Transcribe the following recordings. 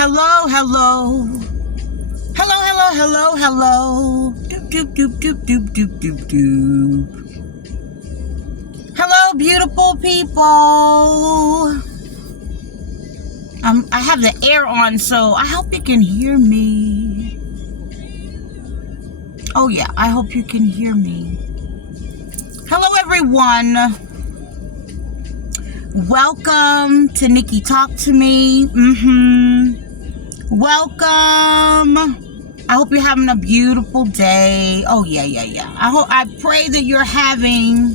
hello, hello. Hello, hello, hello, hello. Doop, doop, doop, doop, doop, doop, doop, doop. Hello, beautiful people. I have the air on, so I hope you can hear me. Oh, yeah, I hope you can hear me. Hello, everyone. Welcome to Nikki Talk to Me. Welcome. I hope you're having a beautiful day. Oh, yeah. I pray that you're having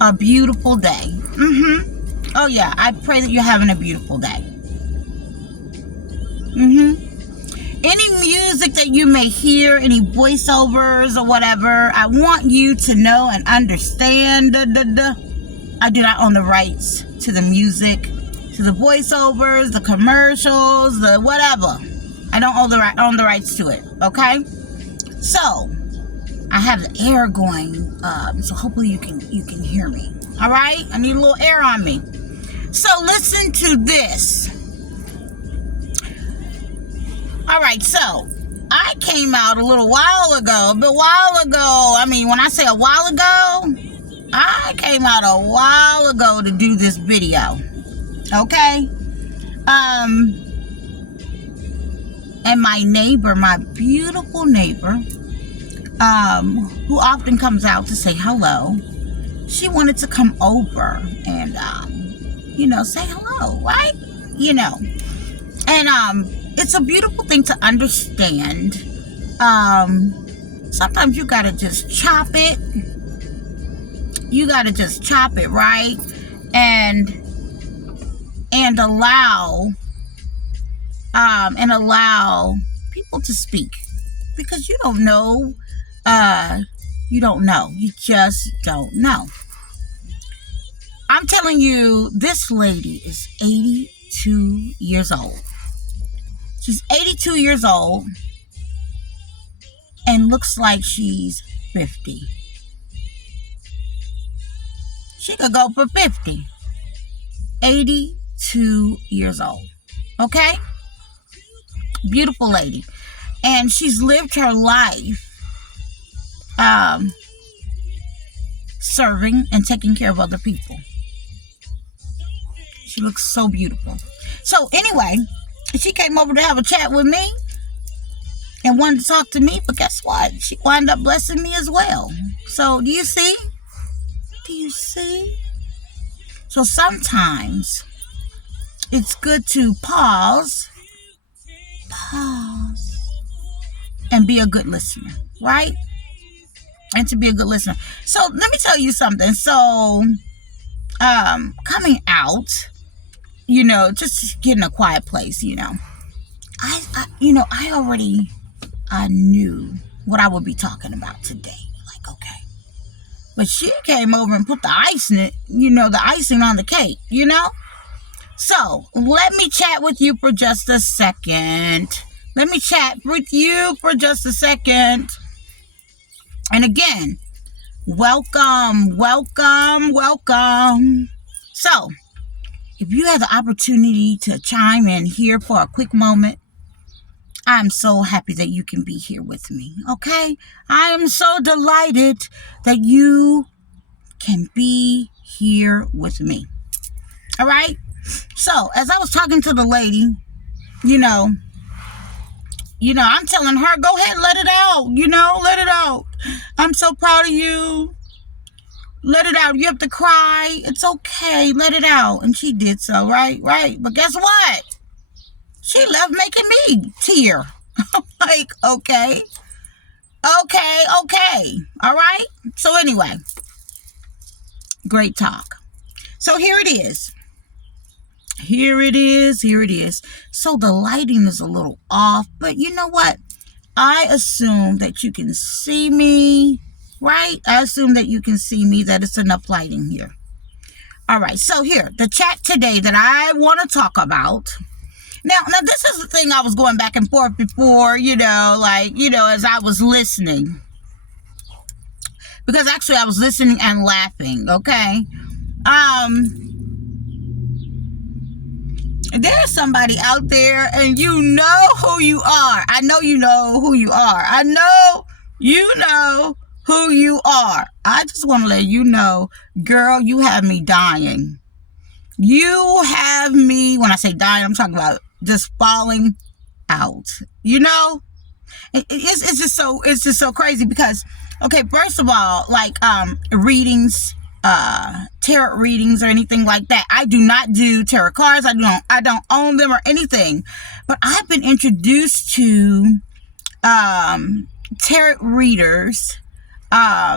a beautiful day. Oh, yeah, I pray that you're having a beautiful day. Any music that you may hear, any voiceovers or whatever, I want you to know and understand. I do not own the rights to the music, to the voiceovers, the commercials, the whatever. I don't own the rights to it. Okay. So I have the air going, so hopefully you can hear me. All right. I need a little air on me. So listen to this. All right, so I came out a while ago. I mean, when I say a while ago, I came out a while ago to do this video. Okay? And my neighbor, my beautiful neighbor, who often comes out to say hello, she wanted to come over and, say hello, right? And, it's a beautiful thing to understand. Sometimes you gotta just chop it. Right? And allow people to speak. Because you don't know. You just don't know. I'm telling you, this lady is 82 years old. She's 82 years old and looks like she's 50. She could go for 50. 82 years old. Okay? Beautiful lady. And she's lived her life serving and taking care of other people. She looks so beautiful. So anyway, she came over to have a chat with me and wanted to talk to me, but guess what? She wound up blessing me as well. So, do you see? So, sometimes it's good to pause, and be a good listener, right? And to be a good listener. So, let me tell you something. So, coming out, just get in a quiet place, I already knew what I would be talking about today. Like, okay. But she came over and put the ice in it, the icing on the cake, So, let me chat with you for just a second. And again, welcome. So, if you have the opportunity to chime in here for a quick moment, I'm so happy that you can be here with me, okay? I am so delighted that you can be here with me, all right? So, as I was talking to the lady, I'm telling her, go ahead, let it out, let it out. I'm so proud of you. Let it out. You have to cry. It's okay. Let it out. And she did so, right? But guess what? She left making me tear. I'm like, okay. All right. So anyway, great talk. So here it is. So the lighting is a little off, but you know what? I assume that you can see me. Right? I assume that you can see me, that it's enough lighting here. All right. So here, the chat today that I want to talk about. Now this is the thing I was going back and forth before, as I was listening. Because actually I was listening and laughing. Okay. There's somebody out there, and you know who you are. I know you know who you are. I know you know who you are. I just want to let you know, girl, you have me dying. You have me, when I say dying, I'm talking about just falling out. You know, it's just so crazy because, okay, first of all, like readings, tarot readings or anything like that. I do not do tarot cards. I don't own them or anything. But I've been introduced to tarot readers for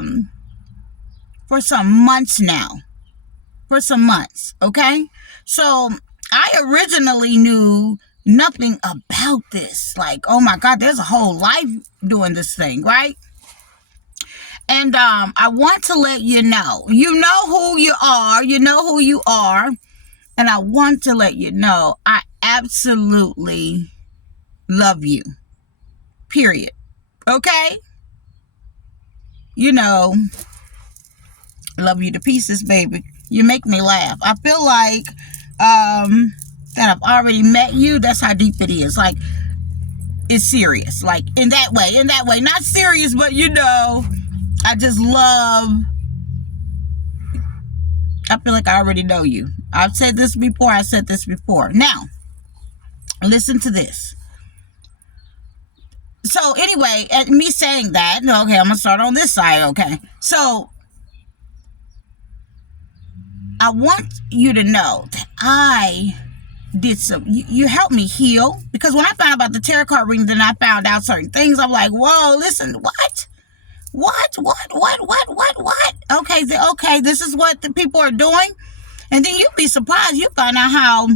some months now. For some months, okay? So I originally knew nothing about this. Like, oh my God, there's a whole life doing this thing, right? And I want to let you know who you are. You know who you are. And I want to let you know I absolutely love you. Period. Okay? You know, love you to pieces, baby. You make me laugh. I feel like that I've already met you. That's how deep it is. Like, it's serious. Like, in that way. Not serious, but you know, I just love, I feel like I already know you. I've said this before. Now, listen to this. So anyway, at me saying that, okay, I'm going to start on this side, okay? So, I want you to know that I did you helped me heal, because when I found out about the tarot card reading, then I found out certain things. I'm like, whoa, listen, what? Okay, this is what the people are doing. And then you'll be surprised. You find out how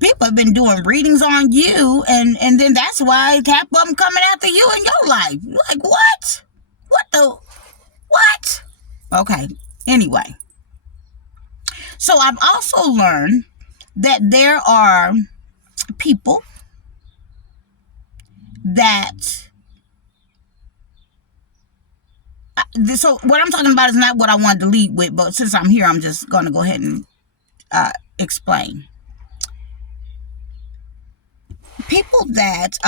people have been doing readings on you, and then that's why half of them coming after you in your life. Like, what? Okay, anyway. So I've also learned that there are people that, so what I'm talking about is not what I wanted to lead with, but since I'm here, I'm just going to go ahead and explain. People that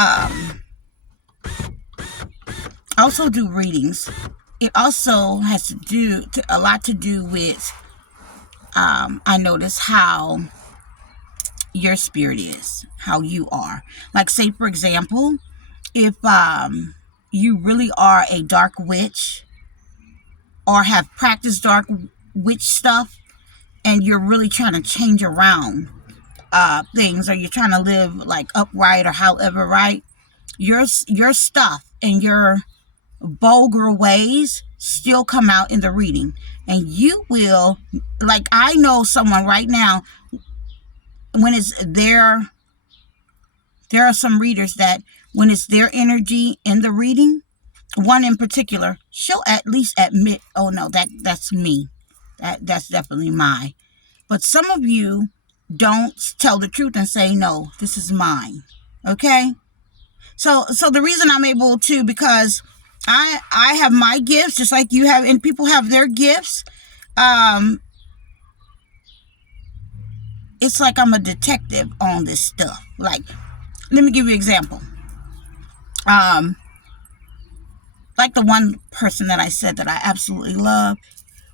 also do readings, it also has a lot to do with, I notice how your spirit is, how you are. Like, say, for example, if you really are a dark witch or have practiced dark witch stuff, and you're really trying to change around things, or you're trying to live like upright or however, right? Your stuff and your vulgar ways still come out in the reading, and you will, like, I know someone right now, when it's there are some readers that when it's their energy in the reading, one in particular, she'll at least admit, oh no, that's me, that's definitely mine. But some of you don't tell the truth and say, no, this is mine. Okay? So the reason I'm able to, because I have my gifts just like you have, and people have their gifts. It's like I'm a detective on this stuff. Like, let me give you an example. Like the one person that I said that I absolutely love.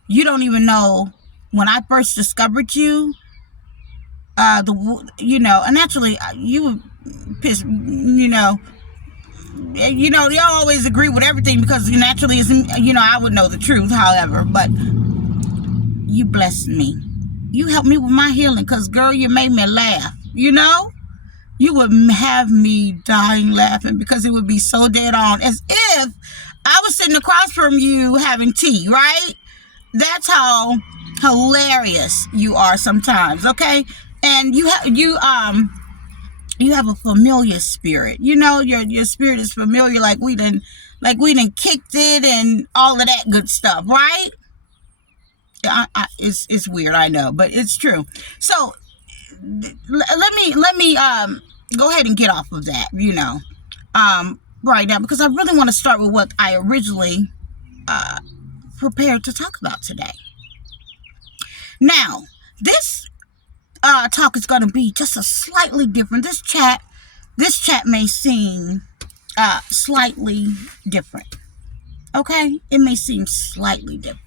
You don't even know, when I first discovered you, and naturally you piss, y'all always agree with everything because naturally, I would know the truth, however, but you blessed me. You helped me with my healing because, girl, you made me laugh, You would have me dying laughing because it would be so dead on, as if I was sitting across from you having tea, right? That's how hilarious you are sometimes, okay? And you have a familiar spirit. Your spirit is familiar, like we done kicked it and all of that good stuff, right? It's weird, I know, but it's true. So let me go ahead and get off of that, right now, because I really want to start with what I originally prepared to talk about today. Now, this talk is going to be just a slightly different. This chat may seem slightly different. Okay, it may seem slightly different.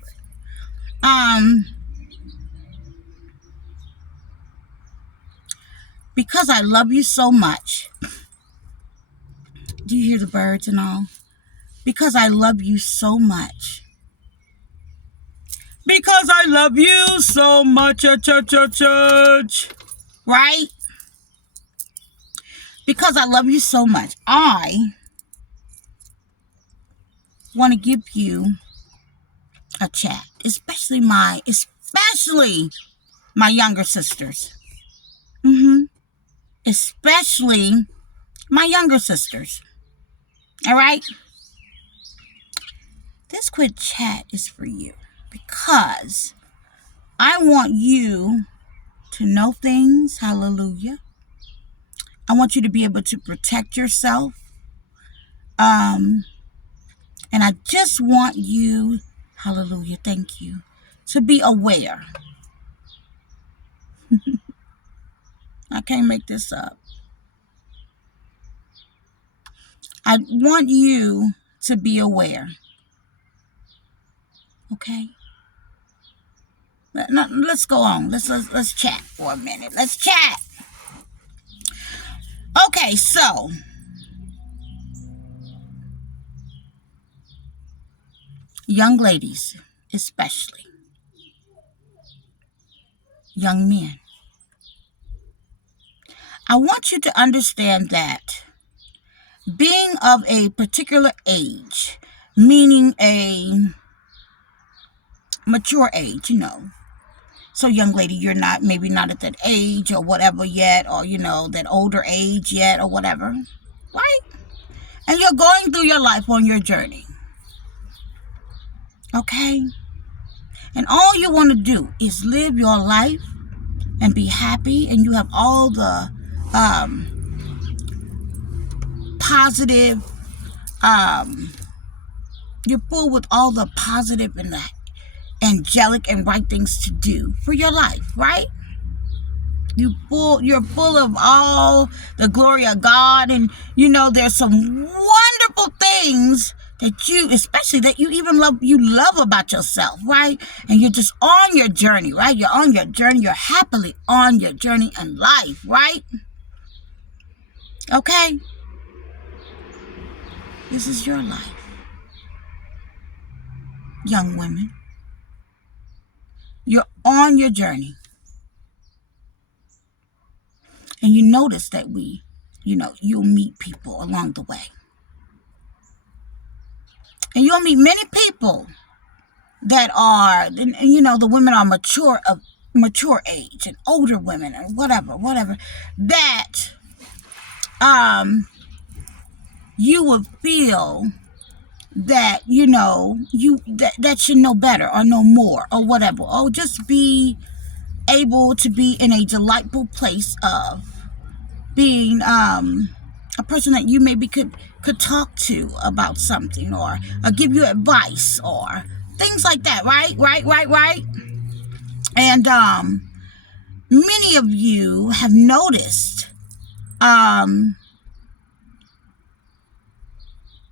Because I love you so much. Do you hear the birds and all? Because I love you so much. Because I love you so much, right? Because I love you so much, I want to give you a chat, especially my younger sisters. Especially my younger sisters. All right? This quick chat is for you because I want you to know things. Hallelujah. I want you to be able to protect yourself. And I just want you, hallelujah, thank you, to be aware. I can't make this up. I want you to be aware. Okay? Let's go on. Let's chat for a minute. Let's chat. Okay, so young ladies, especially young men, I want you to understand that being of a particular age, meaning a mature age, So young lady, you're maybe not at that age or whatever yet, or that older age yet or whatever, right? And you're going through your life on your journey. Okay? And all you want to do is live your life and be happy, and you have all the positive, you're full with all the positive and the angelic and right things to do for your life, right? You're full of all the glory of God, and there's some wonderful things that you even love about yourself, right? And you're just on your journey, right? You're on your journey. You're happily on your journey in life, right? Okay? This is your life. Young women, you're on your journey. And you notice that you'll meet people along the way. And you'll meet many people that are, the women are mature age, and older women, and whatever, that you will feel that, that should know better or know more or whatever, or just be able to be in a delightful place of being a person that you maybe could talk to about something, or give you advice or things like that, right? And many of you have noticed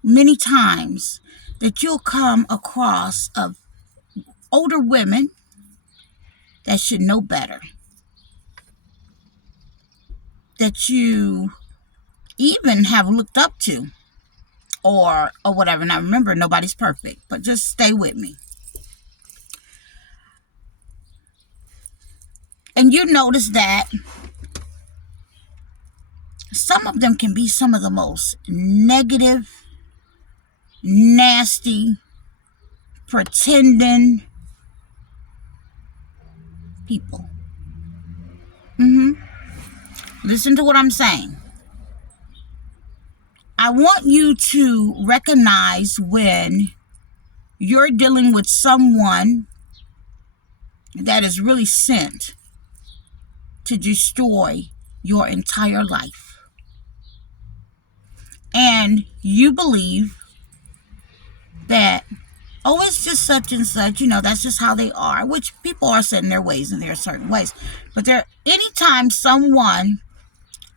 many times that you'll come across of older women that should know better, that you even have looked up to, or whatever. Now remember, nobody's perfect, but just stay with me. And you notice that some of them can be some of the most negative, nasty, pretending people. Listen to what I'm saying. I want you to recognize when you're dealing with someone that is really sent to destroy your entire life. And you believe that oh, it's just such and such, that's just how they are, which people are set in their ways and there are certain ways. But anytime someone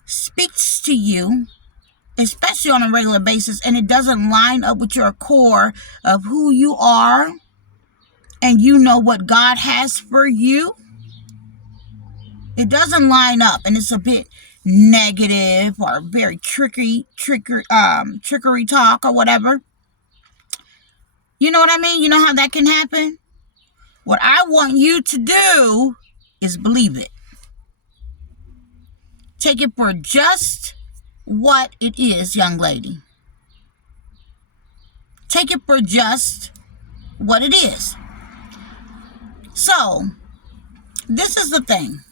speaks to you, especially on a regular basis, and it doesn't line up with your core of who you are, and what God has for you, it doesn't line up, and it's a bit negative or very trickery talk or whatever. You know what I mean? You know how that can happen? What I want you to do is believe it. Take it for just what it is, young lady. Take it for just what it is. So, this is the thing.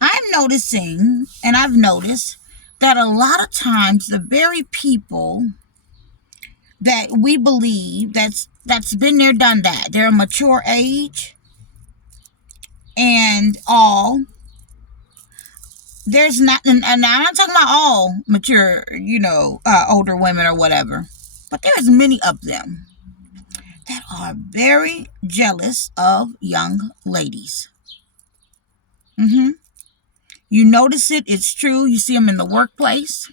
I'm noticing, and I've noticed, that a lot of times the very people that we believe that's been there, done that, they're a mature age and all, there's not, and I'm not talking about all mature, older women or whatever, but there's many of them that are very jealous of young ladies. You notice it. It's true. You see them in the workplace.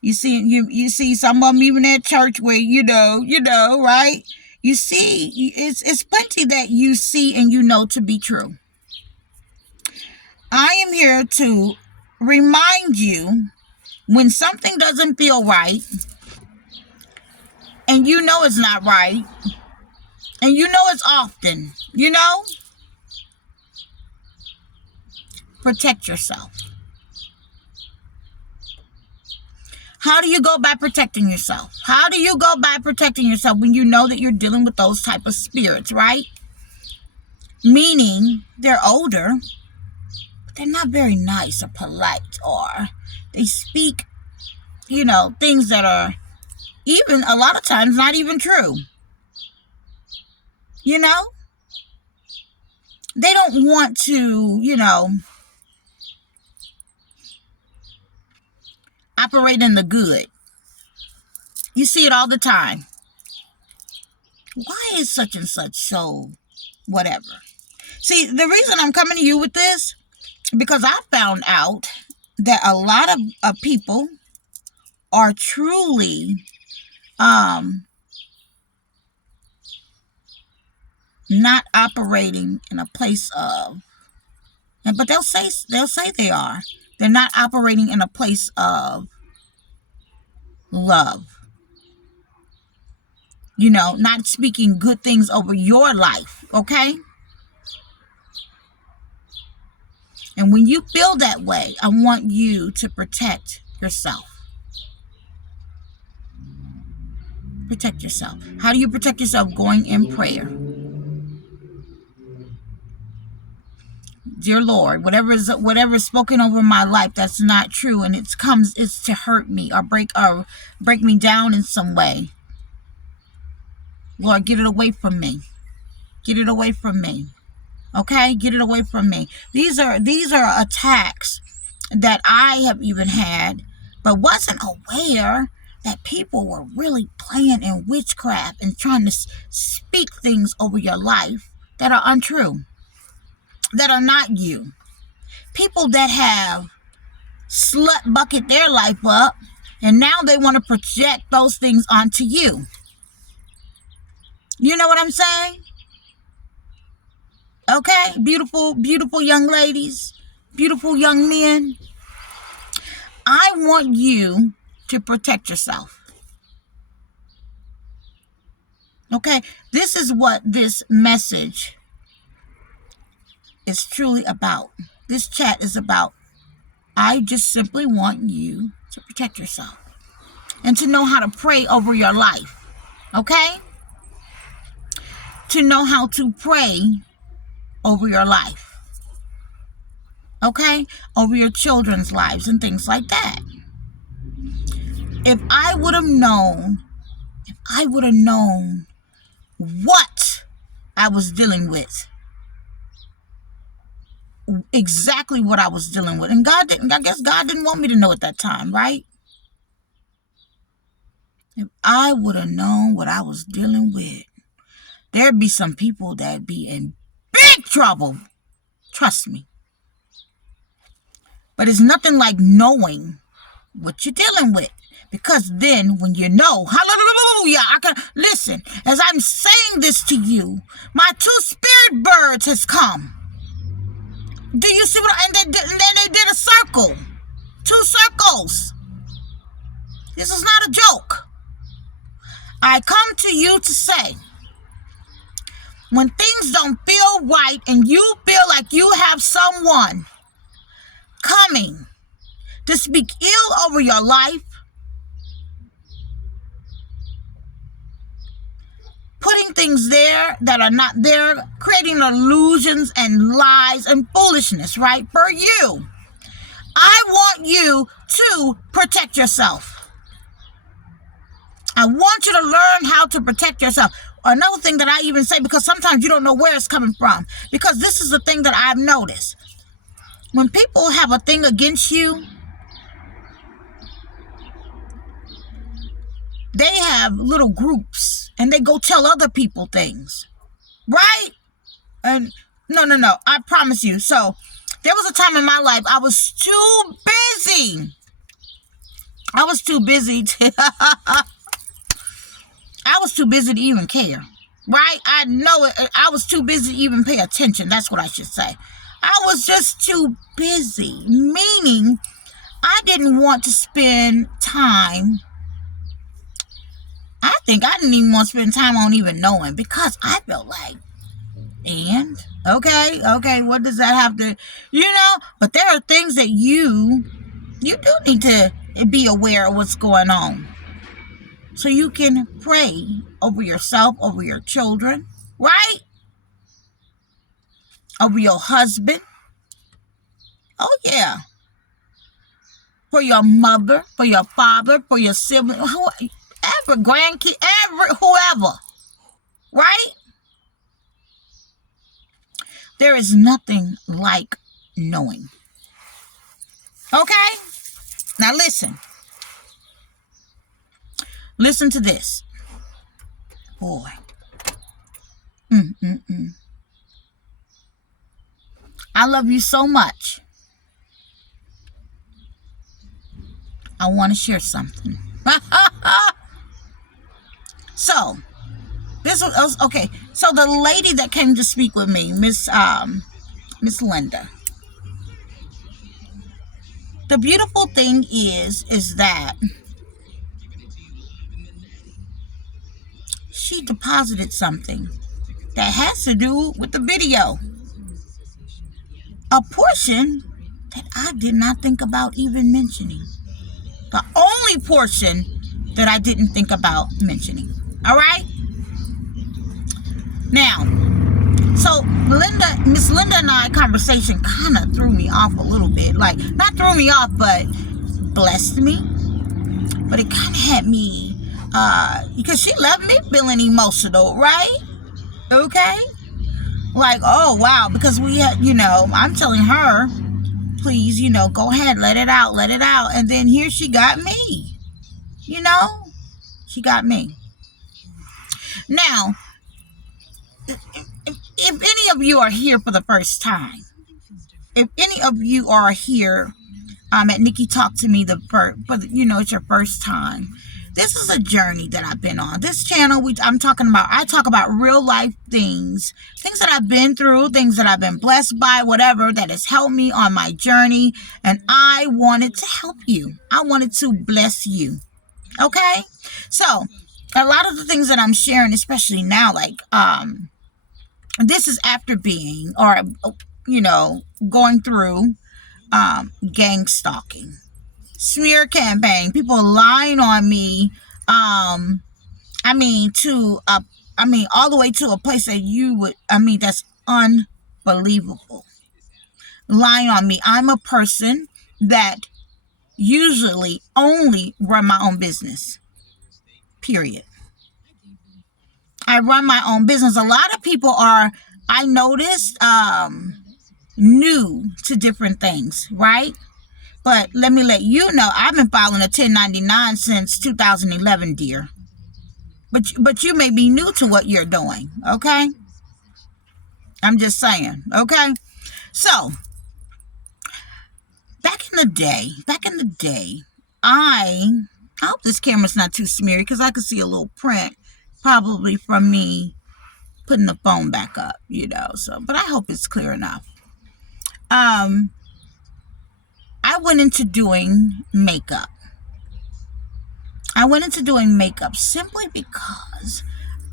You see some of them even at church where, right? You see, it's plenty that you see and to be true. I am here to remind you when something doesn't feel right, and it's not right, and it's often, protect yourself. How do you go by protecting yourself? How do you go by protecting yourself when you know that you're dealing with those type of spirits, right? Meaning they're older, but they're not very nice or polite, or they speak, things that are even a lot of times not even true. They don't want to, operate in the good. You see it all the time. Why is such and such so whatever? See, the reason I'm coming to you with this, because I found out that a lot of people are truly not operating in a place of, but they'll say they are. They're not operating in a place of love. Not speaking good things over your life, okay? And when you feel that way, I want you to protect yourself. Protect yourself. How do you protect yourself? Going in prayer. Dear Lord, whatever is spoken over my life that's not true, and it's to hurt me or break me down in some way. Lord, get it away from me. Get it away from me. Okay? Get it away from me. These are attacks that I have even had, but wasn't aware that people were really playing in witchcraft and trying to speak things over your life that are untrue, that are not you. People that have slut bucket their life up, and now they want to project those things onto you. You know what I'm saying? Okay, beautiful young ladies, beautiful young men. I want you to protect yourself. Okay, this is what this message is truly about. This chat is about. I just simply want you to protect yourself and to know how to pray over your life. Okay? To know how to pray over your life. Okay? Over your children's lives and things like that. If I would have known what I was dealing with, exactly what I was dealing with, and I guess God didn't want me to know at that time, right? If I would have known what I was dealing with, there'd be some people that'd be in big trouble. Trust me. But it's nothing like knowing what you're dealing with. Because then when you know, hallelujah, I can listen, as I'm saying this to you, my 2 spirit birds has come. Do you see what and then they did a circle. 2 circles. This is not a joke. I come to you to say, when things don't feel right and you feel like you have someone coming to speak ill over your life, putting things there that are not there, creating illusions and lies and foolishness, right? For you. I want you to protect yourself. I want you to learn how to protect yourself. Another thing that I even say, because sometimes you don't know where it's coming from, because this is the thing that I've noticed. When people have a thing against you, they have little groups and they go tell other people things, right? And no, I promise you. So there was a time in my life I was too busy. I was too busy to even care, right? I know it. I was too busy to even pay attention. That's what I should say. I was just too busy, meaning I didn't want to spend time. I think I didn't even want to spend time on even knowing, because I felt like, and okay, what does that have to, but there are things that you do need to be aware of what's going on, so you can pray over yourself, over your children, right? Over your husband. Oh yeah. For your mother, for your father, for your sibling, whoever, grandkid, whoever, right? There is nothing like knowing. Okay? Now listen. Listen to this. Boy. I love you so much. I want to share something. So, this was okay. So the lady that came to speak with me, Miss Linda. The beautiful thing is that she deposited something that has to do with the video. A portion that I did not think about even mentioning. The only portion that I didn't think about mentioning. All right? Now, so Miss Linda and I conversation kind of threw me off a little bit. Like, not threw me off, but blessed me. But it kind of had me, because she left me feeling emotional, right? Okay? Like, oh, wow, because we had, I'm telling her, please, go ahead, let it out. And then here she got me. She got me. Now, if any of you are here for the first time, if any of you are here at Nikki Talk to Me, it's your first time. This is a journey that I've been on. This channel, I talk about real life things that I've been through, things that I've been blessed by, whatever, that has helped me on my journey. And I wanted to help you. I wanted to bless you. Okay? So, a lot of the things that I'm sharing, especially now, like, this is after being, or, going through, gang stalking. Smear campaign, people lying on me, all the way to a place that that's unbelievable. Lying on me. I'm a person that usually only run my own business. Period. I run my own business. A lot of people are, I noticed, new to different things, right? But let me let you know, I've been filing a 1099 since 2011, dear. But you may be new to what you're doing, okay? I'm just saying, okay? So, back in the day, I hope this camera's not too smeary because I could see a little print, probably from me putting the phone back up, so, but I hope it's clear enough. I went into doing makeup. Simply because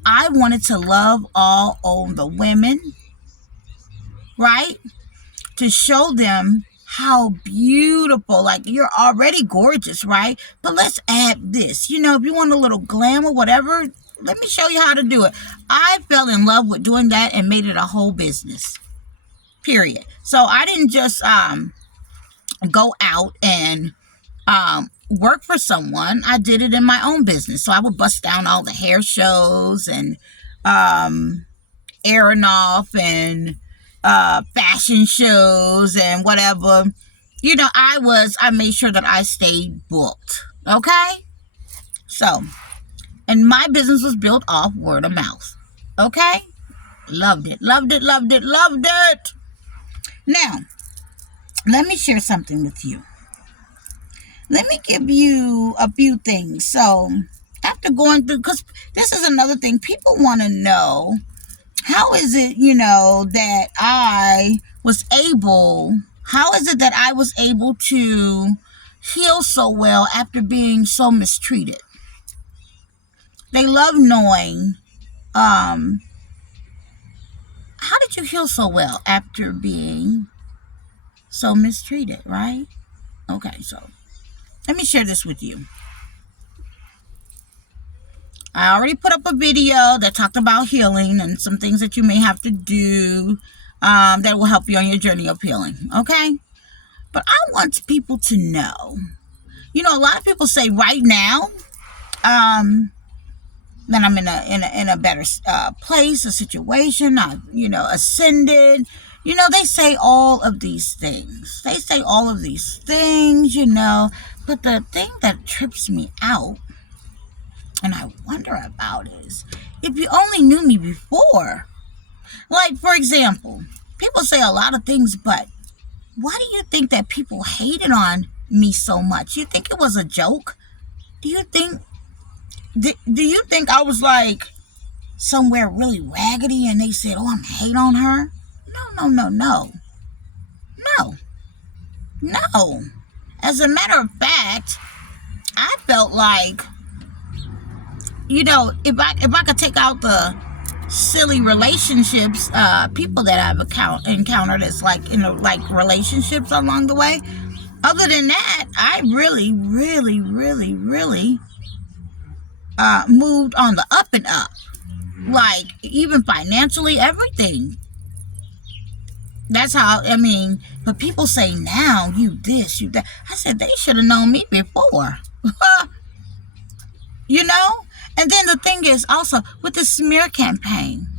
I wanted to love all the women, right? To show them how beautiful, like you're already gorgeous, right? But let's add this, if you want a little glam or whatever, let me show you how to do it. I fell in love with doing that and made it a whole business, period. So I didn't just go out and work for someone. I did it in my own business. So I would bust down all the hair shows and Aronoff and fashion shows and whatever. I made sure that I stayed booked. Okay? So, and my business was built off word of mouth. Okay? Loved it. Now, let me share something with you. Let me give you a few things. So, after going through, because this is another thing, people want to know, how is it, that I was able to heal so well after being so mistreated? They love knowing, how did you heal so well after being so mistreated, right? Okay, so let me share this with you. I already put up a video that talked about healing and some things that you may have to do that will help you on your journey of healing, okay? But I want people to know, a lot of people say right now that I'm in a better place, a situation, I've, ascended. They say all of these things. But the thing that trips me out and I wonder about is, if you only knew me before. Like, for example, people say a lot of things, but why do you think that people hated on me so much? You think it was a joke? Do you think I was like somewhere really raggedy and they said, oh, I'm hate on her? No. As a matter of fact, I felt like, if I could take out the silly relationships, people that I've encountered as like relationships along the way. Other than that, I really moved on the up and up. Like, even financially, everything. That's how, but people say now, you this, you that. I said, they should have known me before. And then the thing is also, with the smear campaign,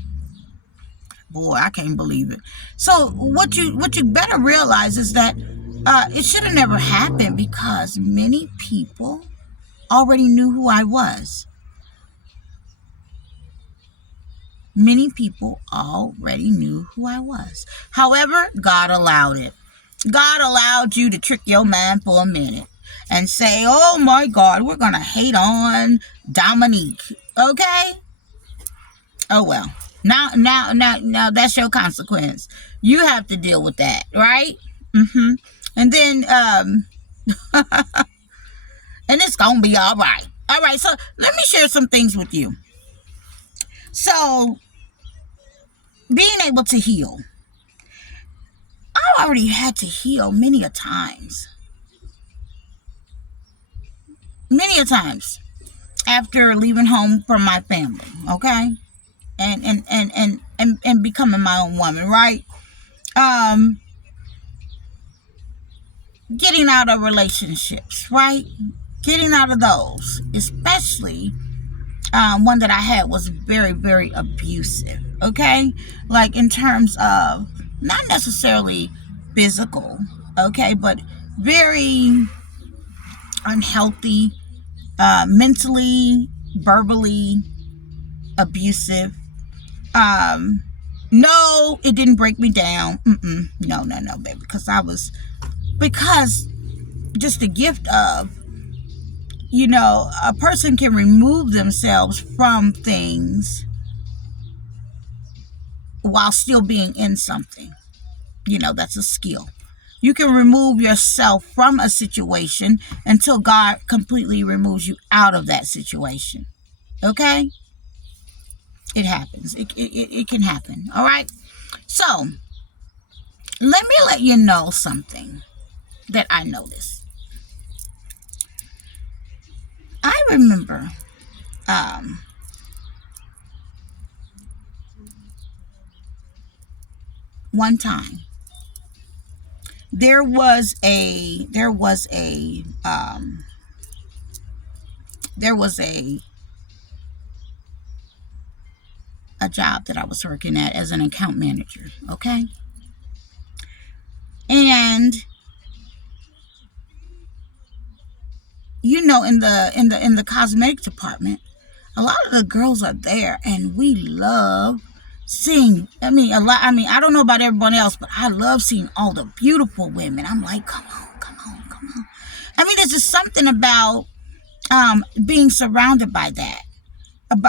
boy, I can't believe it. So what you better realize is that it should have never happened because many people already knew who I was. However, God allowed it. God allowed you to trick your mind for a minute and say, oh my God, we're going to hate on Dominique. Okay? Oh well. Now that's your consequence. You have to deal with that, right? And then, and it's going to be all right. All right, so let me share some things with you. So, being able to heal. I already had to heal many a times. After leaving home from my family, okay? And becoming my own woman, right? Getting out of relationships, right? Getting out of those, especially one that I had was very, very abusive, okay? Like in terms of not necessarily physical, okay, but very unhealthy, mentally, verbally abusive. No, it didn't break me down. No, baby. Because just the gift of, a person can remove themselves from things while still being in something. That's a skill. You can remove yourself from a situation until God completely removes you out of that situation. Okay? It happens. It can happen. All right? So, let me let you know something that I noticed. I remember one time there was a job that I was working at as an account manager, okay? And in the cosmetic department, a lot of the girls are there, and we love seeing, I don't know about everyone else, but I love seeing all the beautiful women. I'm like, come on. There's just something about being surrounded by that.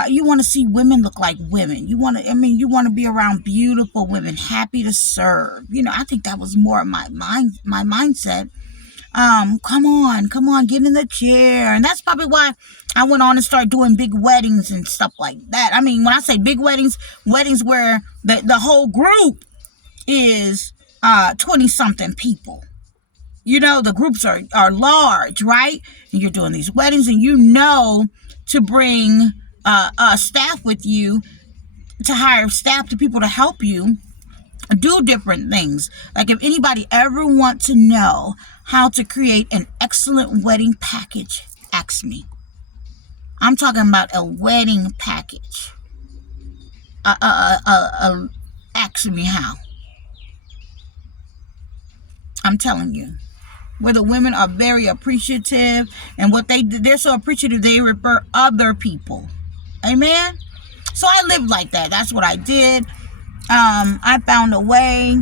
You want to see women look like women. You want to be around beautiful women, happy to serve. I think that was more of my mindset. Come on, get in the chair. And that's probably why I went on and started doing big weddings and stuff like that. When I say big weddings where the whole group is 20-something people. The groups are large, right? And you're doing these weddings, and to bring staff with you, to hire staff, to people to help you do different things. Like, if anybody ever wants to know how to create an excellent wedding package, ask me. I'm talking about a wedding package. Ask me how. I'm telling you. Where the women are very appreciative, and they're so appreciative they refer other people. Amen? So I lived like that. That's what I did. I found a way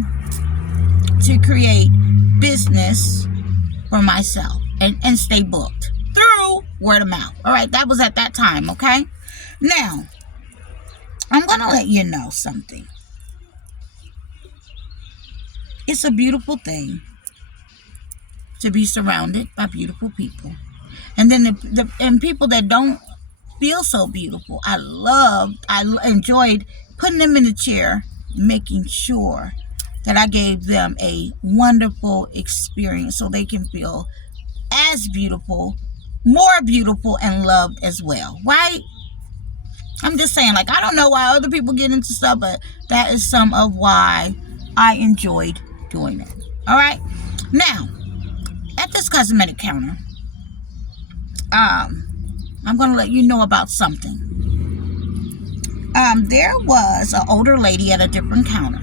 to create business for myself and stay booked through word of mouth. All right, that was at that time, okay? Now, I'm going to let you know something. It's a beautiful thing to be surrounded by beautiful people. And then and people that don't feel so beautiful, I enjoyed putting them in the chair, making sure that I gave them a wonderful experience so they can feel as beautiful, more beautiful, and loved as well, right? I'm just saying, I don't know why other people get into stuff, but that is some of why I enjoyed doing it. All right? Now, at this cosmetic counter, I'm going to let you know about something. There was an older lady at a different counter.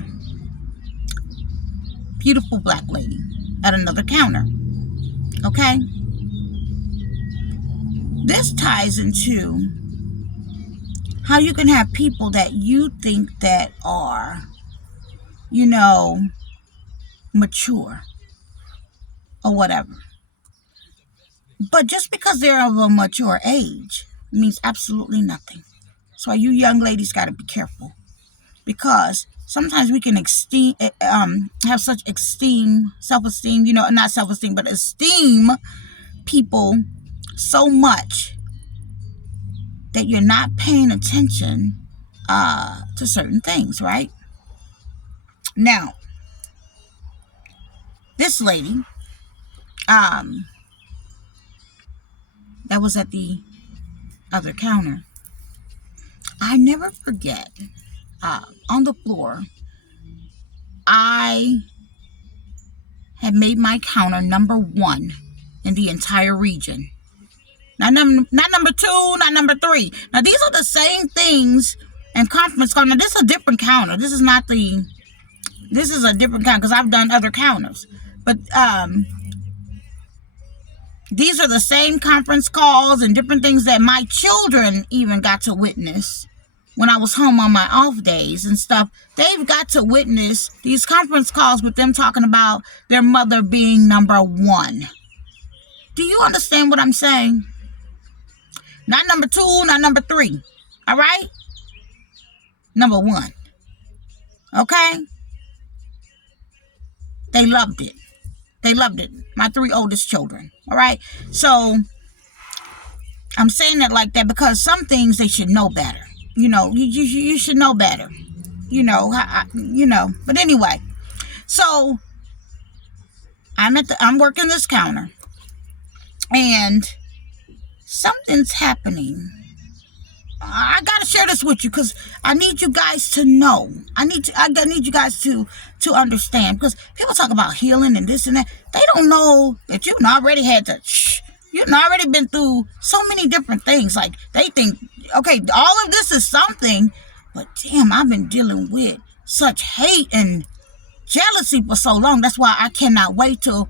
Beautiful black lady at another counter. Okay? This ties into how you can have people that you think that are, mature or whatever. But just because they're of a mature age means absolutely nothing. That's why you young ladies got to be careful. Because sometimes we can have such self-esteem, not self-esteem, but esteem people so much that you're not paying attention to certain things, right? Now, this lady, that was at the other counter, I never forget, on the floor, I had made my counter number 1 in the entire region. Not number 2, not number 3. Now, these are the same things in conference call. Now, this is a different counter. This is a different counter because I've done other counters. But These are the same conference calls and different things that my children even got to witness when I was home on my off days and stuff. They've got to witness these conference calls with them talking about their mother being number one. Do you understand what I'm saying? Not number two, not number three. All right? Number one. Okay? They loved it. They loved it. My 3 oldest children. All right? So, I'm saying that like that because some things they should know better. You know, you should know better. You know, But anyway, so I'm working this counter, and something's happening. I gotta share this with you because I need you guys to know. I need you guys to understand, because people talk about healing and this and that. They don't know that you've already you've already been through so many different things. Like, they think, okay, all of this is something, but damn, I've been dealing with such hate and jealousy for so long. That's why I cannot wait till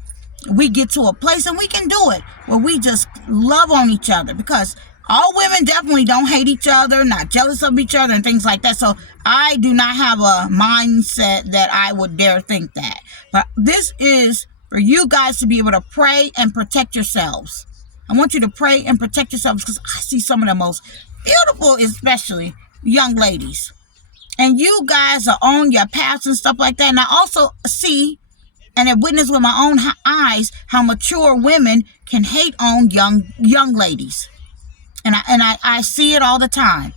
we get to a place and we can do it where we just love on each other, because all women definitely don't hate each other, not jealous of each other and things like that. So I do not have a mindset that I would dare think that. But this is for you guys to be able to pray and protect yourselves. I want you to pray and protect yourselves, because I see some of the most beautiful, especially young ladies. And you guys are on your paths and stuff like that. And I also see and have witnessed with my own eyes how mature women can hate on young ladies. And I see it all the time.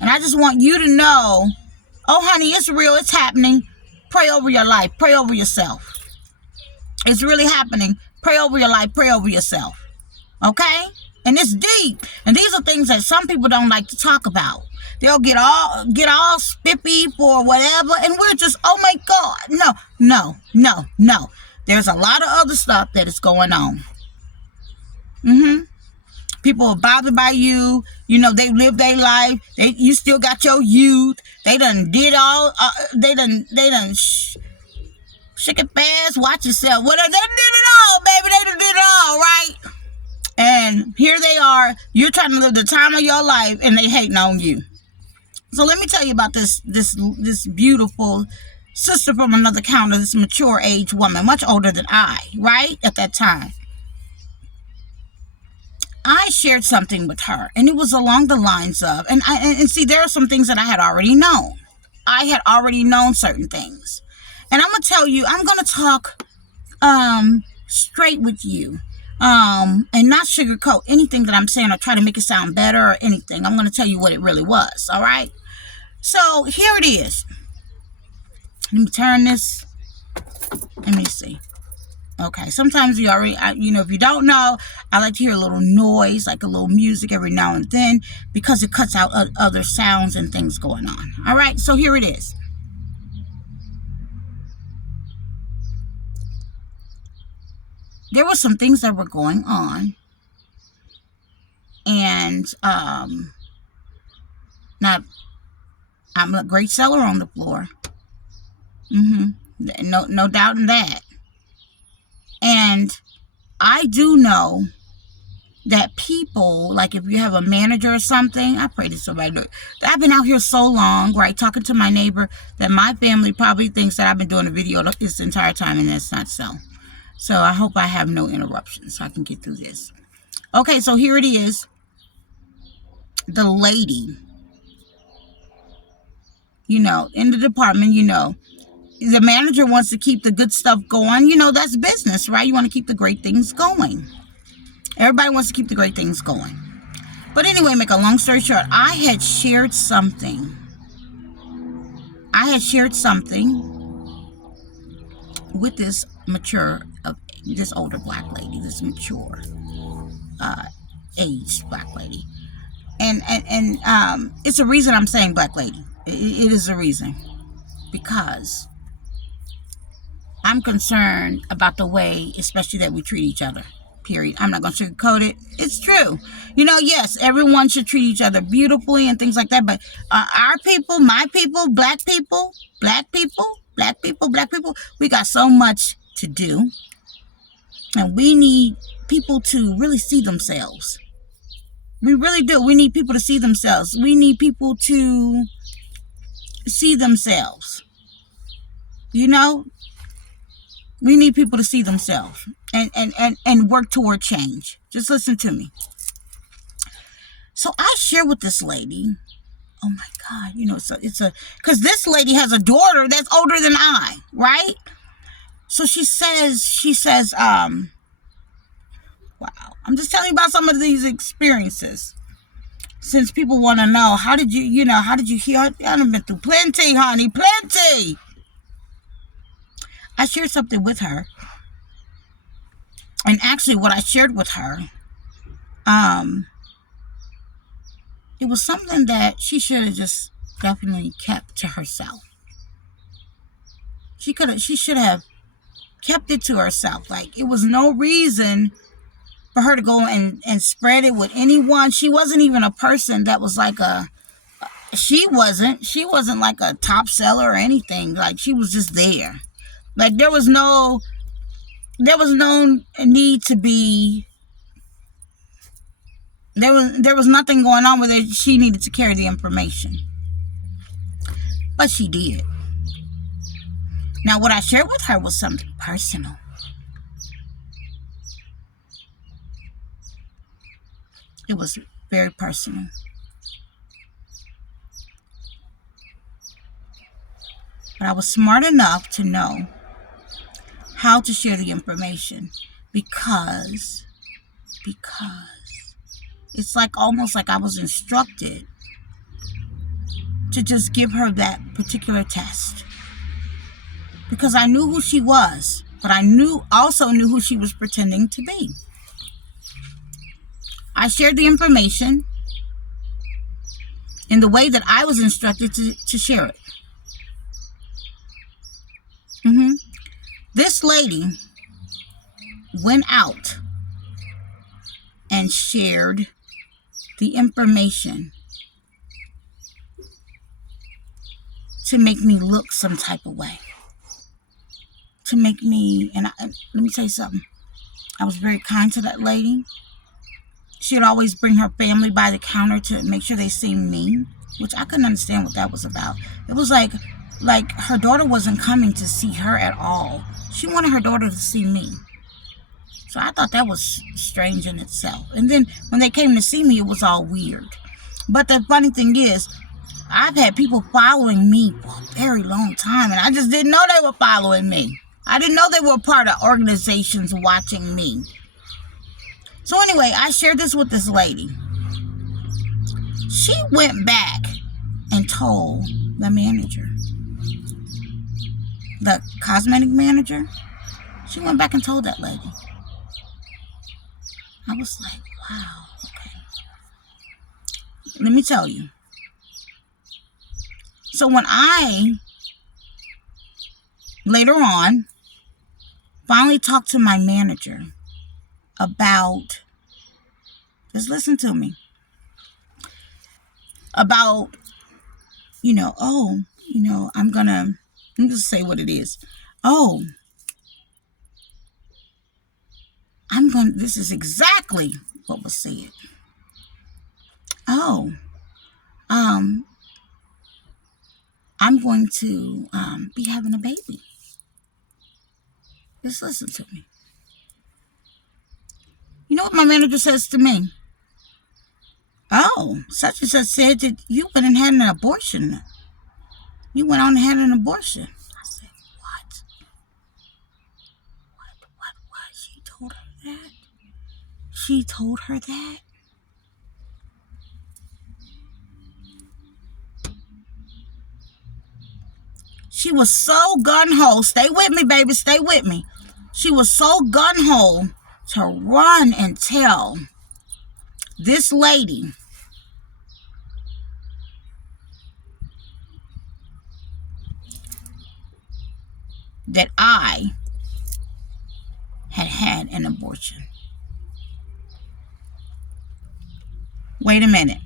And I just want you to know, oh, honey, it's real. It's happening. Pray over your life. Pray over yourself. It's really happening. Pray over your life. Pray over yourself. Okay? And it's deep. And these are things that some people don't like to talk about. They'll get all spiffy for whatever. And we're just, oh, my God. No. There's a lot of other stuff that is going on. People are bothered by you. You know, they live their life. You still got your youth. They done did all. They done shake it fast. Watch yourself. Whatever. They did it all, baby. They done did it all, right? And here they are. You're trying to live the time of your life, and they hating on you. So let me tell you about this beautiful sister from another counter. This mature age woman, much older than I, right at that time. I shared something with her, and it was along the lines of, and see, there are some things that I had already known. I had already known certain things. And I'm going to tell you, I'm going to talk straight with you, and not sugarcoat anything that I'm saying or try to make it sound better or anything. I'm going to tell you what it really was, all right? So here it is. Let me turn this. Let me see. Okay, sometimes you already, if you don't know, I like to hear a little noise, like a little music every now and then, because it cuts out other sounds and things going on. All right, so here it is. There were some things that were going on, and now I'm a great seller on the floor. No doubt in that. And I do know that people, like if you have a manager or something, I pray to somebody. I've been out here so long, right, talking to my neighbor, that my family probably thinks that I've been doing a video this entire time, and that's not so. So I hope I have no interruptions so I can get through this. Okay, so here it is. The lady, in the department, the manager wants to keep the good stuff going. That's business, right? You want to keep the great things going. Everybody wants to keep the great things going. But anyway, make a long story short, I had shared something. With this older black lady, this mature, aged black lady. And it's a reason I'm saying black lady. It is a reason. Because I'm concerned about the way, especially that we treat each other, period. I'm not going to sugarcoat it. It's true. Yes, everyone should treat each other beautifully and things like that. But our people, my people, black people, we got so much to do. And we need people to really see themselves. We really do. We need people to see themselves. We need people to see themselves. You know, we need people to see themselves and work toward change. Just listen to me. So I share with this lady. Oh my God, you know, because this lady has a daughter that's older than I, right? So she says, wow, I'm just telling you about some of these experiences. Since people want to know, how did you hear? I've been through plenty, honey, plenty. I shared something with her. And actually what I shared with her, it was something that she should have just definitely kept to herself. She should have kept it to herself. Like, it was no reason for her to go and spread it with anyone. She wasn't even a person that was like she wasn't like a top seller or anything. Like, she was just there. Like, there was no need to be, there was nothing going on with it. She needed to carry the information. But she did. Now, what I shared with her was something personal. It was very personal. But I was smart enough to know how to share the information because it's like almost like I was instructed to just give her that particular test. Because I knew who she was, but I also knew who she was pretending to be. I shared the information in the way that I was instructed to share it. This lady went out and shared the information to make me look some type of way. To make me, let me tell you something. I was very kind to that lady. She would always bring her family by the counter to make sure they seen me, which I couldn't understand what that was about. It was like her daughter wasn't coming to see her at all. She wanted her daughter to see me. So I thought that was strange in itself. And then when they came to see me, it was all weird. But the funny thing is, I've had people following me for a very long time, and I just didn't know they were following me. I didn't know they were part of organizations watching me. So anyway, I shared this with this lady. She went back and told the manager, the cosmetic manager. She went back and told that lady. I was like, wow, okay. Let me tell you. So when I, later on, finally talked to my manager about, just listen to me, about, let me just say what it is. This is exactly what was said. I'm going to be having a baby. Just listen to me. You know what my manager says to me? Oh, such and such said that you went and had an abortion. You went on and had an abortion. I said, what? What? She told her that? She told her that? She was so gun-ho. Stay with me, baby. Stay with me. She was so gun-ho to run and tell this lady that I had an abortion. Wait a minute.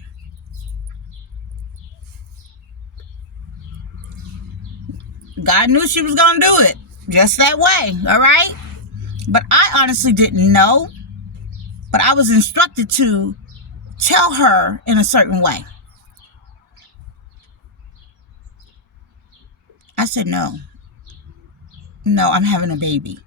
God knew she was going to do it just that way, all right? But I honestly didn't know But I was instructed to tell her in a certain way. I said, no, I'm having a baby.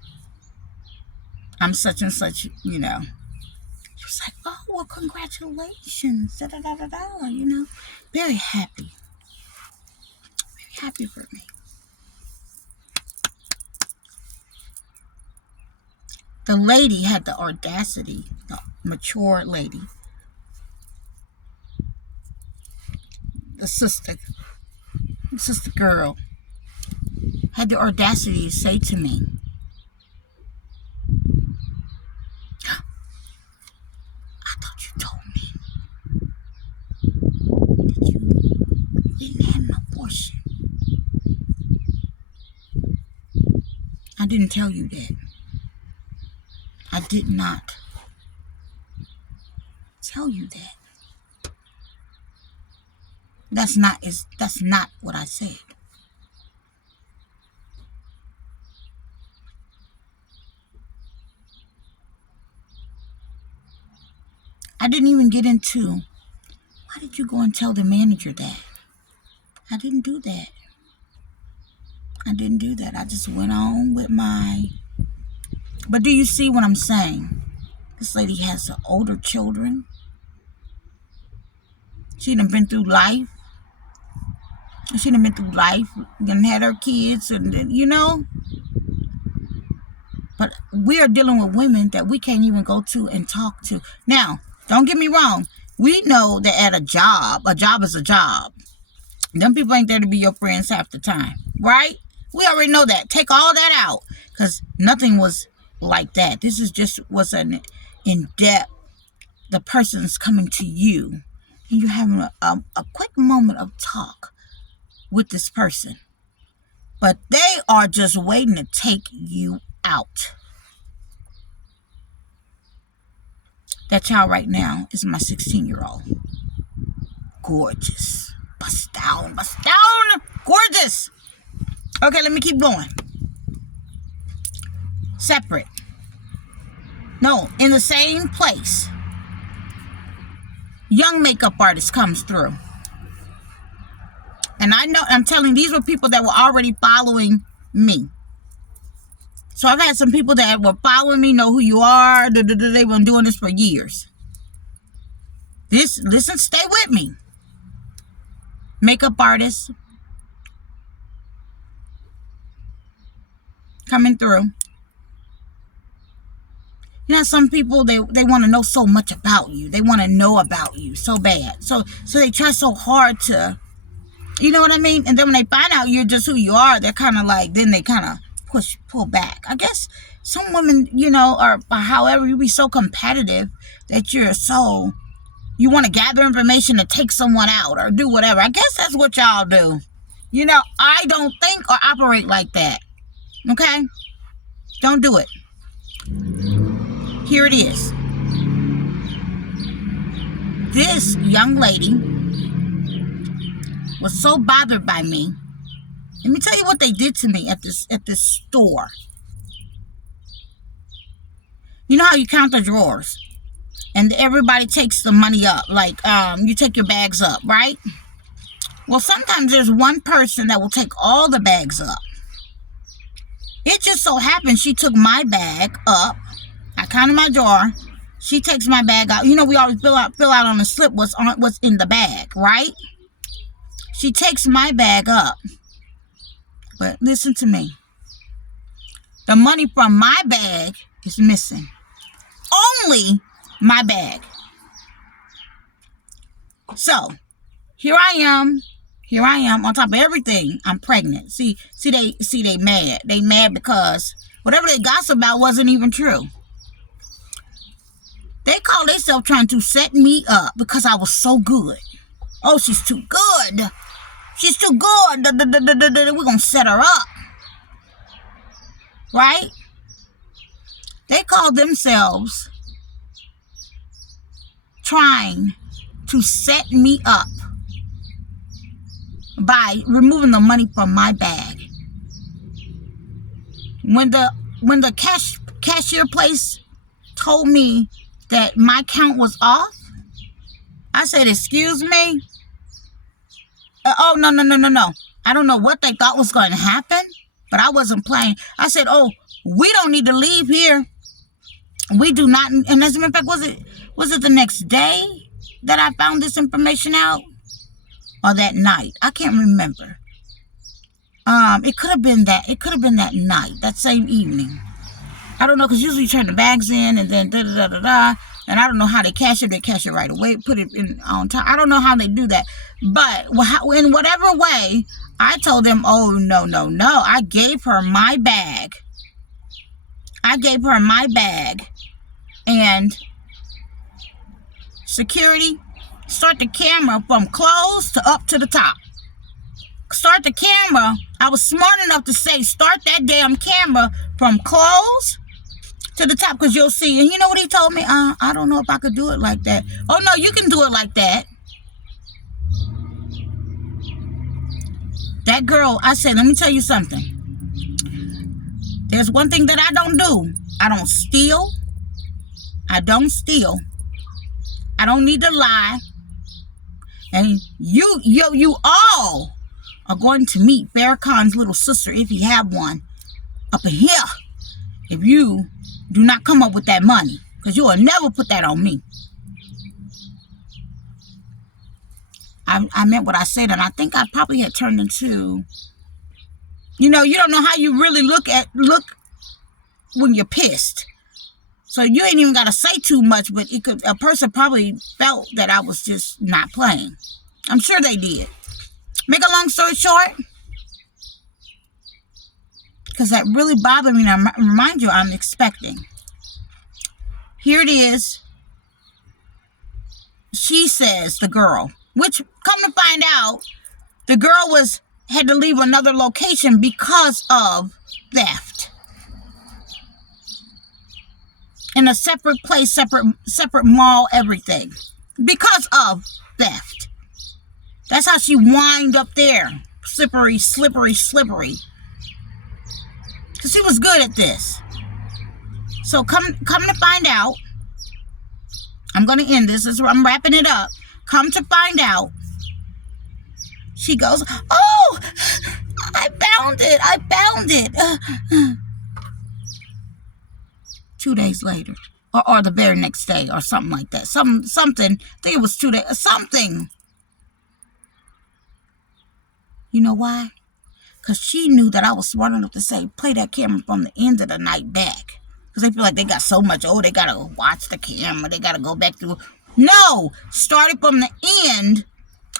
I'm such and such, She was like, oh, well, congratulations. Da, da, da, da, da, Very happy. Very happy for me. The lady had the audacity, the mature lady, the sister girl, had the audacity to say to me, I thought you told me that you didn't have an abortion. I didn't tell you that. I did not tell you that. That's not what I said. I didn't even get into, why did you go and tell the manager that? I didn't do that. I just went on with but do you see what I'm saying? This lady has older children. She done been through life. Done had her kids, and But we are dealing with women that we can't even go to and talk to. Now, don't get me wrong. We know that at a job is a job. Them people ain't there to be your friends half the time, right? We already know that. Take all that out, because nothing was like that. This is just was an in-depth. The person's coming to you, and you're having a quick moment of talk with this person, but they are just waiting to take you out. That child right now is my 16-year-old. Gorgeous. Bust down. Gorgeous. Okay, let me keep going. Separate. No, in the same place. Young makeup artist comes through. And I'm telling, these were people that were already following me. So I've had some people that were following me, know who you are. They've been doing this for years. Listen, stay with me. Makeup artists coming through. Some people, they want to know so much about you. They want to know about you so bad. So they try so hard to, you know what I mean? And then when they find out you're just who you are, they're kind of like, then they kind of pull back. I guess some women, or however, you be so competitive that you want to gather information to take someone out or do whatever. I guess that's what y'all do. I don't think or operate like that. Okay? Don't do it. Here it is. This young lady was so bothered by me. Let me tell you what they did to me at this store. You know how you count the drawers and everybody takes the money up, like you take your bags up, right? Well, sometimes there's one person that will take all the bags up. It just so happens she took my bag up. I counted my drawer. She takes my bag out. We always fill out on the slip what's in the bag, right? She takes my bag up. But listen to me. The money from my bag is missing. Only my bag. So, here I am on top of everything. I'm pregnant. See they mad. They mad because whatever they gossip about wasn't even true. They call themselves trying to set me up because I was so good. Oh, she's too good. She's too good. We're going to set her up. Right? They call themselves trying to set me up by removing the money from my bag. When the cashier place told me that my count was off. I said, excuse me? Oh, no. I don't know what they thought was going to happen, but I wasn't playing. I said, oh, we don't need to leave here. We do not. And as a matter of fact, was it the next day that I found this information out? Or that night? I can't remember. It could have been that. It could have been that night, that same evening. I don't know, because usually you turn the bags in and then da-da-da-da-da. And I don't know how they cash it. They cash it right away, put it in on time. I don't know how they do that. But in whatever way, I told them, oh, no. I gave her my bag. And security, start the camera from close to up to the top. Start the camera. I was smart enough to say, start that damn camera from close to the top, because you'll see. And you know what he told me? I don't know if I could do it like that. Oh, no, you can do it like that. That girl, I said, let me tell you something. There's one thing that I don't do. I don't steal. I don't need to lie. And you all are going to meet Farrakhan's little sister, if you have one, up in here, if you do not come up with that money, because you will never put that on me. I meant what I said, and I think I probably had turned into, you don't know how you really look when you're pissed. So you ain't even got to say too much, but a person probably felt that I was just not playing. I'm sure they did. Make a long story short, because that really bothered me, and I remind you, I'm expecting. Here it is. She says, the girl, which, come to find out, the girl had to leave another location because of theft. In a separate place, separate mall, everything. Because of theft. That's how she wind up there. Slippery. Because she was good at this. So come to find out, I'm going to end this. I'm wrapping it up. Come to find out, she goes, oh, I found it. 2 days later. Or the very next day, or something like that. Something. I think it was 2 days. Something. You know why? Because she knew that I was smart enough to say, play that camera from the end of the night back. Because they feel like they got so much, they got to watch the camera. They got to go back through. No! Start it from the end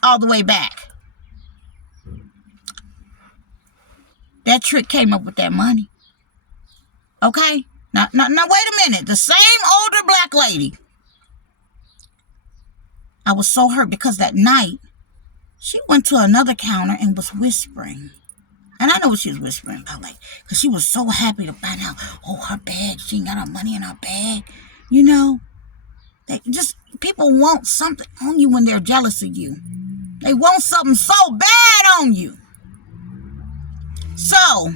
all the way back. That trick came up with that money. Okay? Now, wait a minute. The same older black lady. I was so hurt because that night, she went to another counter and was whispering. And I know what she was whispering about, because she was so happy to find out, her bag, she ain't got her money in her bag. People want something on you when they're jealous of you. They want something so bad on you. So,